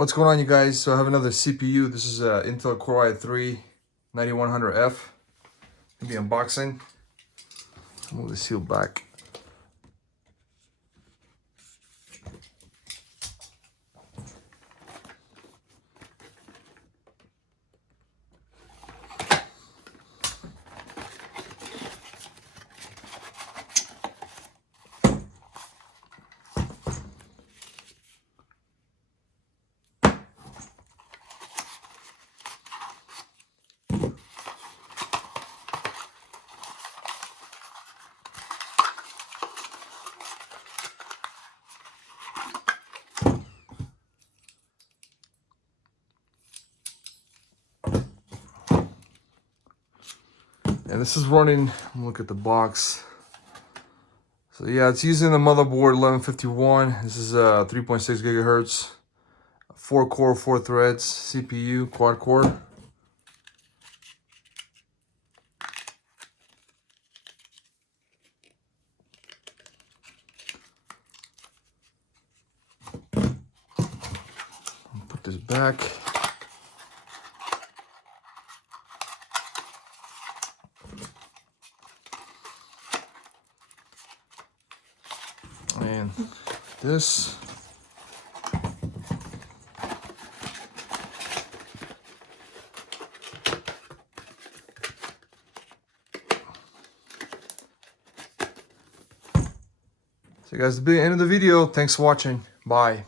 What's going on, you guys? So I have another CPU. This is a Intel Core i3-9100F. Gonna be unboxing. Move the seal back. And this is running, look at the box. So yeah, it's using the motherboard 1151. This is 3.6 gigahertz, 4 core, 4 threads, CPU, quad core. Put this back. And this. So guys, the end of the video. Thanks for watching. Bye.